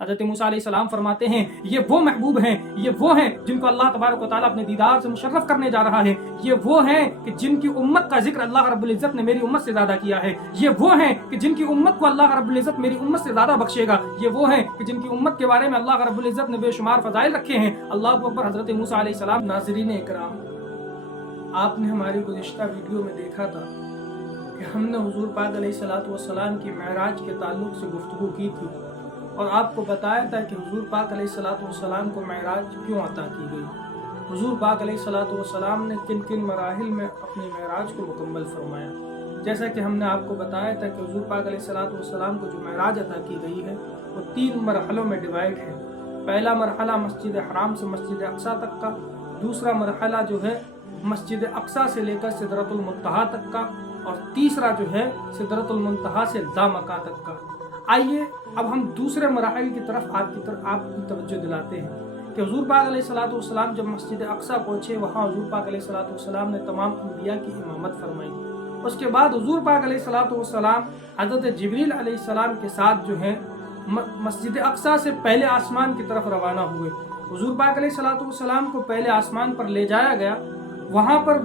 حضرت موسیٰ علیہ السلام فرماتے ہیں یہ وہ محبوب ہیں، یہ وہ ہیں جن کو اللہ تبارک و تعالیٰ اپنے دیدار سے مشرف کرنے جا رہا ہے، یہ وہ ہیں کہ جن کی امت کا ذکر اللہ رب العزت نے میری امت سے زیادہ کیا ہے، یہ وہ ہیں کہ جن کی امت کو اللہ رب العزت میری امت سے زیادہ بخشے گا، یہ وہ ہیں کہ جن کی امت کے بارے میں اللہ رب العزت نے بے شمار فضائل رکھے ہیں۔ اللہ اکبر۔ حضرت موسیٰ علیہ السلام۔ ناظرین اکرام، آپ نے ہماری گزشتہ ویڈیو میں دیکھا تھا کہ ہم نے حضور پاک علیہ السلام کی معراج کے تعلق سے گفتگو کی تھی اور آپ کو بتایا تھا کہ حضور پاک علیہ السلام کو معراج کیوں عطا کی گئی، حضور پاک علیہ السلام نے کن کن مراحل میں اپنی معراج کو مکمل فرمایا۔ جیسا کہ ہم نے آپ کو بتایا تھا کہ حضور پاک علیہ السلام کو جو معراج عطا کی گئی ہے وہ 3 مرحلوں میں ڈیوائڈ ہے۔ پہلا مرحلہ مسجد حرام سے مسجد اقصیٰ تک کا، دوسرا مرحلہ جو ہے مسجد اقصیٰ سے لے کر سدرۃ المنتہا تک کا، اور تیسرا جو ہے سدرۃ المنتہا سے لامکاں تک کا۔ آئیے اب ہم دوسرے مراحل کی طرف آپ کی توجہ دلاتے ہیں کہ حضور پاک علیہ السلام جب مسجد اقصیٰ پہنچے، وہاں حضور پاک علیہ السلام نے تمام انبیاء کی امامت فرمائی۔ اس کے بعد حضور پاک علیہ السلام حضرت جبریل علیہ السلام کے ساتھ جو ہے مسجد اقصیٰ سے پہلے آسمان کی طرف روانہ ہوئے۔ حضور پاک علیہ السلام کو پہلے آسمان پر لے جایا گیا، وہاں پر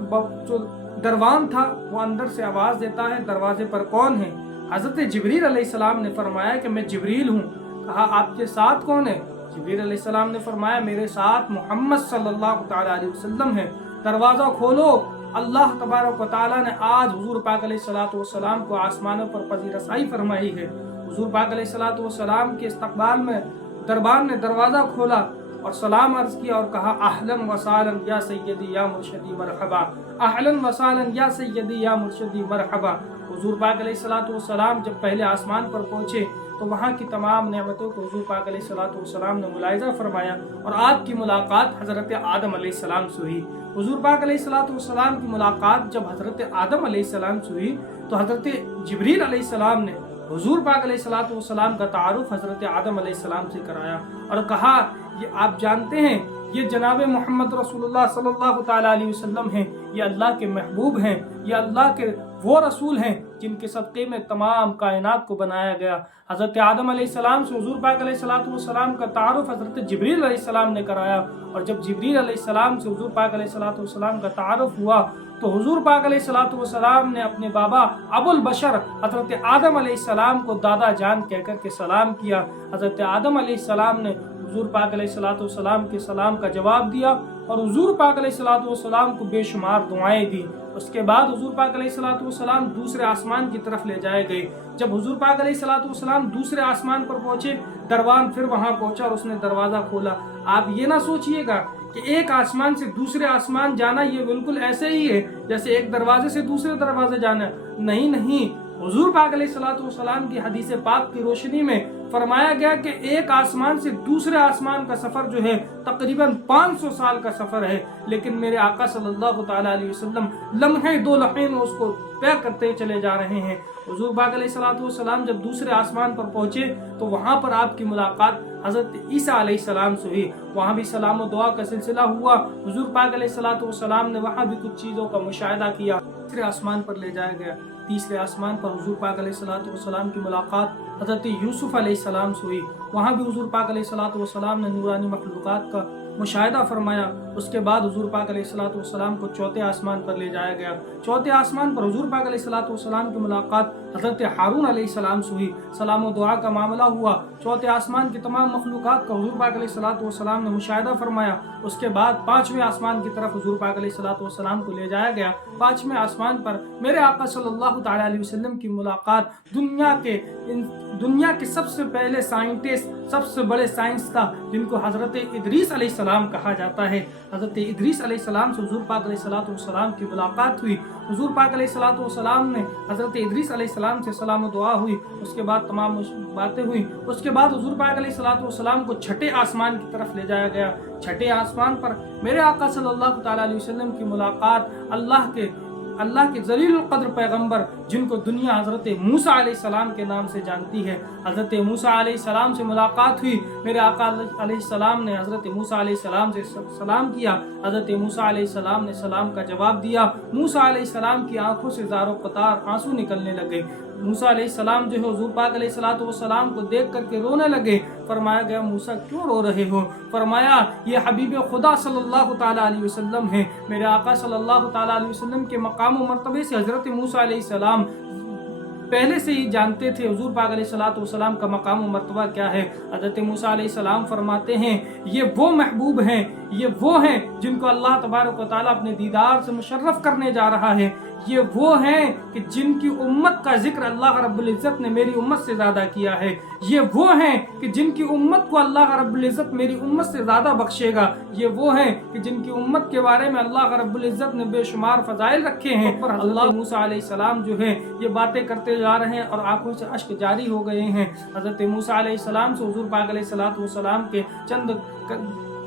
جو دروان تھا وہ اندر سے آواز دیتا ہے، دروازے پر کون ہے؟ حضرت جبریل علیہ السلام نے فرمایا کہ میں جبریل ہوں۔ کہا آپ کے ساتھ کون ہے؟ جبریل علیہ السلام نے فرمایا میرے ساتھ محمد صلی اللہ تعالی علیہ وسلم ہے۔ دروازہ کھولو، اللہ تبارک و تعالیٰ نے آج حضور پاک علیہ السلام کو آسمانوں پر پذیر رسائی فرمائی ہے۔ حضور پاک علیہ السلام کے استقبال میں دربان نے دروازہ کھولا اور سلام عرض کیا اور کہا اہلاً و سہلاً یا سیدی یا مرشدی مرحبا، اہلاً و سہلاً یا سیدی یا مرشدی مرحبا۔ حضور پاک علیہ السلام جب پہلے آسمان پر پہنچے تو وہاں کی تمام نعمتوں کو حضور پاک علیہ السلام نے ملاحظہ فرمایا اور آپ کی ملاقات حضرت آدم علیہ السلام سے ہوئی۔ حضور پاک علیہ السلام کی ملاقات جب حضرت آدم علیہ السلام سے ہوئی تو حضرت جبریل علیہ السلام نے حضور پاک علیہ السلام کا تعارف حضرت آدم علیہ السلام سے کرایا اور کہا یہ آپ جانتے ہیں یہ جناب محمد رسول اللہ صلی اللہ تعالی علیہ وسلم ہیں، یہ اللہ کے محبوب ہیں، یہ اللہ کے وہ رسول ہیں جن کے صدقے میں تمام کائنات کو بنایا گیا۔ حضرت آدم علیہ السلام سے حضور پاک علیہ السلام کا تعارف حضرت جبریل علیہ السلام نے کرایا، اور جب جبریل علیہ السلام سے حضور پاک علیہ السلام کا تعارف ہوا تو حضور پاک علیہ السلام نے اپنے بابا ابو البشر حضرت آدم علیہ السلام کو دادا جان کہہ کر کے سلام کیا۔ حضرت آدم علیہ السلام نے حضور پاک علیہ السلام کے سلام کا جواب دیا اور حضور پاک علیہ السلام کو بے شمار دعائیں دی۔ اس کے بعد حضور پاک علیہ السلام دوسرے آسمان کی طرف لے جائے گئے۔ جب حضور پاک علیہ السلام دوسرے آسمان پر پہنچے، دروان پھر وہاں پہنچا اور اس نے دروازہ کھولا۔ آپ یہ نہ سوچئے گا کہ ایک آسمان سے دوسرے آسمان جانا یہ بالکل ایسے ہی ہے جیسے ایک دروازے سے دوسرے دروازے جانا، نہیں۔ حضور پاک علیہ السلام کی حدیث پاک کی روشنی میں فرمایا گیا کہ ایک آسمان سے دوسرے آسمان کا سفر جو ہے تقریباً 500 سال کا سفر ہے، لیکن میرے آقا صلی اللہ تعالی علیہ وسلم لمحے 2 لمحے میں اس کو طے کرتے چلے جا رہے ہیں۔ حضور پاک علیہ السلام جب دوسرے آسمان پر پہنچے تو وہاں پر آپ کی ملاقات حضرت عیسیٰ علیہ السلام سے ہوئی، وہاں بھی سلام و دعا کا سلسلہ ہوا۔ حضور پاک علیہ السلام نے وہاں بھی کچھ چیزوں کا مشاہدہ کیا۔ تیسرے آسمان پر لے جایا گیا۔ تیسرے آسمان پر حضور پاک علیہ السلام کی ملاقات حضرت یوسف علیہ السلام سے ہوئی، وہاں بھی حضور پاک علیہ السلام نے نورانی مخلوقات کا مشاہدہ فرمایا۔ اس کے بعد حضور پاک علیہ السلام کو چوتھے آسمان پر لے جایا گیا۔ چوتھے آسمان پر حضور پاک علیہ السلام کی ملاقات حضرت ہارون علیہ السلام سے ہوئی، سلام و دعا کا معاملہ ہوا۔ چوتھے آسمان کی تمام مخلوقات کا حضور پاک علیہ السلام نے مشاہدہ فرمایا۔ اس کے بعد 5ویں آسمان کی طرف حضور پاک علیہ السلام کو لے جایا گیا۔ 5ویں آسمان پر میرے آقا صلی اللہ تعالی علیہ وسلم کی ملاقات دنیا کے سب سے پہلے سائنٹسٹ، سب سے بڑے سائنسداں جن کو حضرت ادریس علیہ السلام کہا جاتا ہے، حضرت ادریس علیہ السلام سے حضور پاک علیہ السلام کی ملاقات ہوئی۔ حضور پاک علیہ السلام نے حضرت ادریس علیہ السلام سے سلام و دعا ہوئی، اس کے بعد تمام باتیں ہوئی۔ اس کے بعد حضور پاک علیہ السلام کو چھٹے آسمان کی طرف لے جایا گیا۔ چھٹے آسمان پر میرے آقا صلی اللہ تعالی علیہ وسلم کی ملاقات اللہ کے ذلیل القدر پیغمبر जिनको दुनिया हज़रत मूसा अलैहिस्सलाम के नाम से जानती है। हज़रत मूसा अलैहिस्सलाम से मुलाकात हुई, मेरे आका अलैहिस्सलाम ने हज़रत मूसा अलैहिस्सलाम से सलाम किया। हज़रत मूसा अलैहिस्सलाम ने सलाम का जवाब दिया। मूसा अलैहिस्सलाम की आंखों से ज़ारो क़तार आंसू निकलने लगे। मूसा अलैहिस्सलाम जो है हुज़ूर पाक अलैहिस्सलाम को देख करके रोने लगे। फरमाया गया, मूसा क्यों रो रहे हो? फरमाया, ये हबीब खुदा सल्लल्लाहु ताला अलैहि वसल्लम है। मेरे आका सल्लल्लाहु ताला अलैहि वसल्लम के मकाम व मर्तबे से हज़रत मूसा अलैहिस्सलाम पहले से ही जानते थे हुज़ूर पाक अलैहिस्सलाम का मकाम व मर्तबा क्या है। हज़रत मूसा अलैहिस्सलाम फरमाते हैं, ये वो महबूब हैं, ये वो हैं जिनको अल्लाह तबारक व तआला अपने दीदार से मुशर्रफ करने जा रहा है। ये वो हैं कि जिनकी उम्मत का जिक्र अल्लाह रब्बुल इज़्ज़त ने मेरी उम्मत से ज़्यादा किया है। ये वो हैं कि जिनकी उम्मत को अल्लाह रब्बुल इज़्ज़त मेरी उम्मत से ज़्यादा बख्शेगा। ये वो हैं कि जिनकी उम्मत के बारे में अल्लाह रब्बुल इज़्ज़त ने बेशुमार फज़ाइल रखे हैं। पर अल्लाह मूसा अलैहिस्सलाम जो है ये बातें करते जा रहे हैं और आंखों से अश्क जारी हो गए हैं। हज़रत मूसा अलैहिस्सलाम से हुज़ूर पाक अलैहिस्सलाम के चंद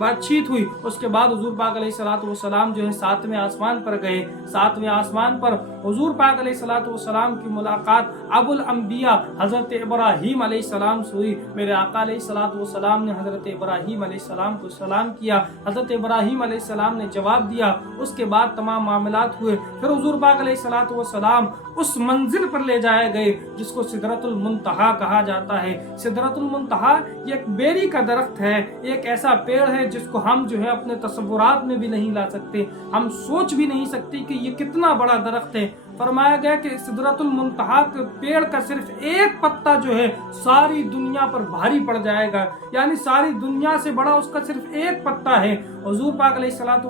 बातचीत हुई। उसके बाद हुज़ूर पाक अलैहिस्सलाम जो है 7वें आसमान पर गए। 7वें आसमान पर हुज़ूर पाक अलैहिस्सलाम की मुलाकात अबुल अंबिया हज़रत इब्राहीम अलैहिस्सलाम से हुई। मेरे आका अलैहिस्सलाम ने हज़रत इब्राहीम अलैहिस्सलाम को सलाम किया। हज़रत इब्राहीम अलैहिस्सलाम ने जवाब दिया। उसके बाद तमाम मामलात हुए। फिर हुज़ूर पाक अलैहिस्सलाम उस मंजिल पर ले जाए गए जिसको सिदरतुल मुंतहा कहा जाता है। सिदरतुल मुंतहा ये एक बेरी का दरख्त है, एक ऐसा पेड़ है जिसको हम जो है अपने तसव्वुरात में भी नहीं ला सकते, हम सोच भी नहीं सकते कि ये कितना बड़ा दरख्त है। फरमाया गया कि सिदरतुल मुंतहा के पेड़ का सिर्फ एक पत्ता जो है सारी दुनिया पर भारी पड़ जाएगा, यानी सारी दुनिया से बड़ा उसका सिर्फ एक पत्ता है। हुज़ूर पाक अलैहिस्सलाम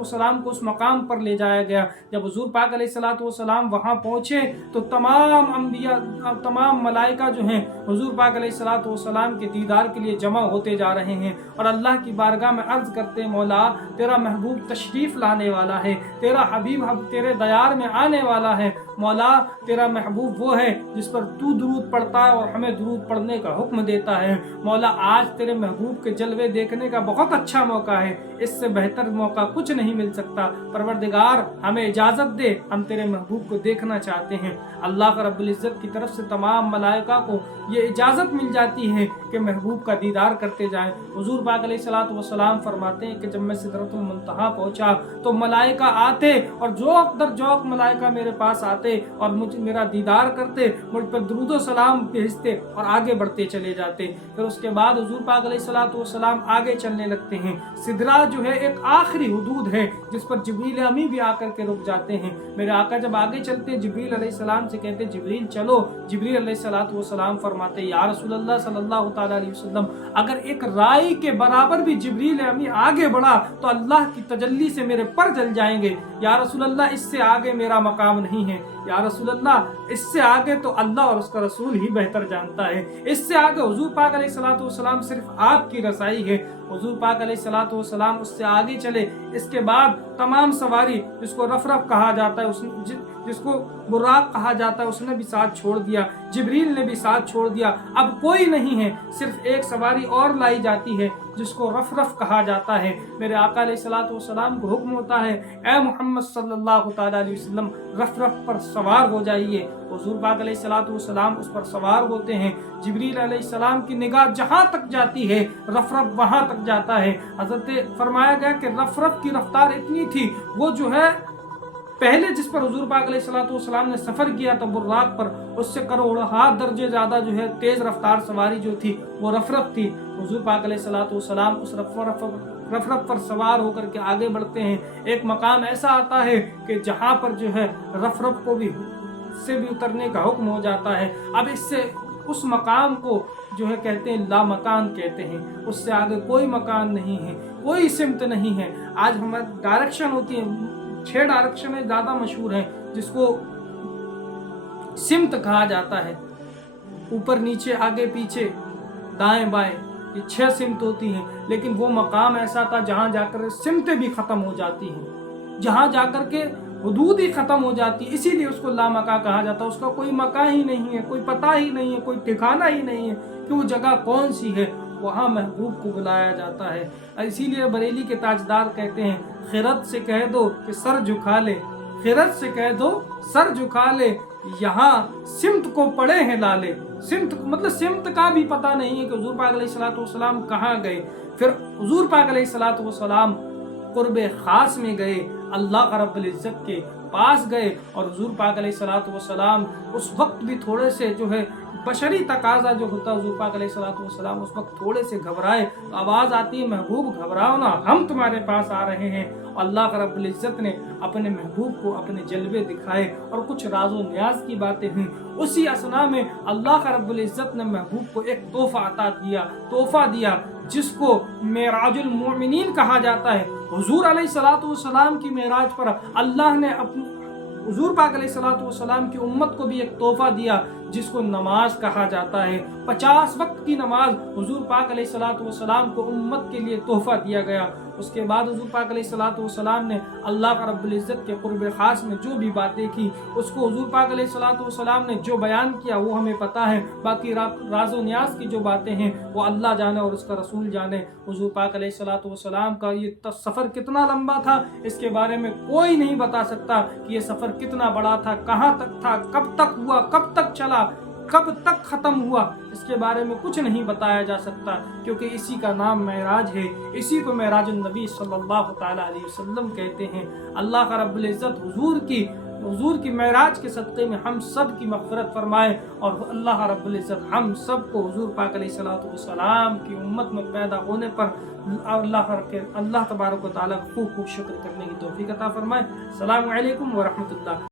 को उस मकाम पर ले जाया गया। जब हुज़ूर पाक अलैहिस्सलाम वहां पहुंचे तो तमाम अंबिया, तमाम मलाइका जो हैं हुज़ूर पाक अलैहिस्सलाम के दीदार के लिए जमा होते जा रहे हैं और अल्लाह की बारगाह में अर्ज करते, मौला तेरा महबूब तशरीफ लाने वाला है, तेरा हबीब तेरे दयार में आने वाला है। मौला तेरा महबूब वो है जिस पर तू दुरूद पढ़ता है और हमें दुरूद पढ़ने का हुक्म देता है। मौला आज तेरे महबूब के जलवे देखने का बहुत अच्छा मौका है, इससे बेहतर मौका कुछ नहीं मिल सकता। परवरदिगार हमें इजाजत दे, हम तेरे महबूब को देखना चाहते हैं। अल्लाह रब्बुल इज़्ज़त की तरफ से तमाम मलाइका को ये इजाजत मिल जाती है कि महबूब का दीदार करते जाएं। हुज़ूर पाक अलैहिस्सलाम फरमाते हैं कि जब मैं सिदरतुल मुंतहा पहुंचा तो मलाइका आते और जौक दर जौक मलाइका मेरे पास आते और मेरा दीदार करते, मुझ पर दुरूद व सलाम भेजते और आगे बढ़ते चले जाते। फिर उसके बाद हुज़ूर पाक अलैहिस्सलाम आगे चलने लगते हैं। सिदरा जो है एक आखिरी हुदूद है जिस पर जिब्रील अमी भी आकर के रुक जाते हैं। मेरे आका जब आगे चलते जिब्रील अलैहिस्सलाम से कहते, जिब्रील चलो। जिब्रील अलैहिस्सलाम फरमाते, या रसूलल्लाह सल्लल्लाहु ताला अलैहि वसल्लम, अगर एक राई के बराबर भी जिब्रील अमी आगे बढ़ा तो अल्लाह की तजल्ली से मेरे पर जल जाएंगे। या रसूलल्लाह इससे आगे मेरा मकाम नहीं है। या रसूलल्लाह इससे आगे तो अल्लाह और उसका रसूल ही बेहतर जानता है। इससे आगे हुज़ूर पाक अलैहिस्सलाम सिर्फ आपकी रसाई है। हुज़ूर पाक अलैहिस्सलाम उससे आगे चले। इसके बाद तमाम सवारी जिसको रफरफ कहा जाता है, जिसको बुराक कहा जाता है, उसने भी साथ छोड़ दिया। जिब्रील ने भी साथ छोड़ दिया। अब कोई नहीं है, सिर्फ एक सवारी और लाई जाती है जिसको रफरफ कहा जाता है। मेरे आका अलैहिस्सलाम को हुक्म होता है, ए मोहम्मद सल्लल्लाहु ताला अलैहि वसल्लम रफरफ पर सवार हो जाइए। हुज़ूर पाक अलैहिस्सलाम उस पर सवार होते हैं। जिब्रील अलैहिस्सलाम की निगाह जहां तक जाती है रफरफ वहां तक जाता है। हज़रत फरमाया गया कि रफरफ की रफ्तार इतनी थी, वो जो है पहले जिस पर हुज़ूर पाक अलैहिस्सलाम ने सफ़र किया था बुर्राक पर, उससे करोड़ों दर्जे ज़्यादा जो है तेज़ रफ्तार सवारी जो थी वो रफरफ थी। हुज़ूर पाक अलैहिस्सलाम उस रफरफ पर सवार होकर के आगे बढ़ते हैं। एक मकाम ऐसा आता है कि जहाँ पर जो है रफरफ को भी से भी उतरने का हुक्म हो जाता है। अब इससे उस मकाम को जो है कहते हैं ला मकान कहते हैं, उससे आगे कोई मकान नहीं है, कोई सिमत नहीं है। आज हमारी डायरेक्शन होती है, 6 डायरेक्शनें ज़्यादा मशहूर हैं जिसको सिमत कहा जाता है। ऊपर नीचे आगे पीछे दाएं बाएं, ये 6 सिमत होती हैं। लेकिन वो मकाम ऐसा था जहाँ जाकर सिमतें भी ख़त्म हो जाती हैं, जहाँ जाकर के हुदूद ही ख़त्म हो जाती है। इसीलिए उसको लामका कहा जाता है। उसका कोई मका ही नहीं है, कोई पता ही नहीं है, कोई ठिकाना ही नहीं है कि वो जगह कौन सी है। वहाँ महबूब को बुलाया जाता है। इसीलिए बरेली के ताजदार कहते हैं, खिरत से कह दो कि सर झुका ले, खिरत से कह दो सर झुका ले, यहाँ सिमत को पड़े हैं लाले। सिमत मतलब सिमत का भी पता नहीं है कि हुजूर पाक अलैहिस्सलाम कहाँ गए। फिर हुजूर पाक अलैहिस्सलाम कुर्ब खास में गए, अल्लाह रब्बुल इज्जत के पास गए, और हुजूर पाक अलैहिस्सलाम उस वक्त भी थोड़े से जो है बशरी तकाजा जो होता है, हुजूर पाक अलैहिस्सलाम उस वक्त थोड़े से घबराए। तो आवाज़ आती है, महबूब घबराओ ना, हम तुम्हारे पास आ रहे हैं। अल्लाह रब्बुल इज्जत ने अपने महबूब को अपने जलवे दिखाए और कुछ राजो न्याज की बातें हुई। उसी असना में अल्लाह रब्बुल इज्जत ने महबूब को एक तोहफा दिया जिसको मेराजुल मोमिनीन कहा जाता है। हुजूर अलैहिस्सलाम की मेराज पर अल्लाह ने हुजूर पाक अलैहिस्सलाम की उम्मत को भी एक तोहफा दिया जिसको नमाज कहा जाता है। 50 वक्त की नमाज हुजूर पाक अलैहिस्सलाम को उम्मत के लिए तोहफा दिया गया। उसके बाद हुजूर पाक अलैहिस्सलाम ने अल्लाह रब्बुल इज्जत के कुर्ब खास में जो भी बातें की उसको हुजूर पाक अलैहिस्सलाम ने जो बयान किया वो हमें पता है। बाकी राज़ो न्याज की जो बातें हैं वो अल्लाह जाने और उसका रसूल जाने। हुजूर पाक अलैहिस्सलाम का ये सफ़र कितना लंबा था इसके बारे में कोई नहीं बता सकता कि ये सफ़र कितना बड़ा था, कहाँ तक था, कब तक हुआ, कब तक चला, कब तक खत्म हुआ, इसके बारे में कुछ नहीं बताया जा सकता, क्योंकि इसी का नाम मेराज है। इसी को मेराजुन नबी सल्लल्लाहु तआला अलैहि वसल्लम कहते हैं। अल्लाह रब्बुल इज्जत हुजूर की मेराज के सदक़े में हम सब की मग़फ़िरत फरमाए और अल्लाह रब्बुल इज्जत हम सब को हुजूर पाक अलैहिस्सलाम की उम्मत में पैदा होने पर अल्लाह तबारक व तआला खूब शुक्र करने की तौफ़ीक़ अता फरमाए। अस्सलामु अलैकुम व रहमतुल्लाह।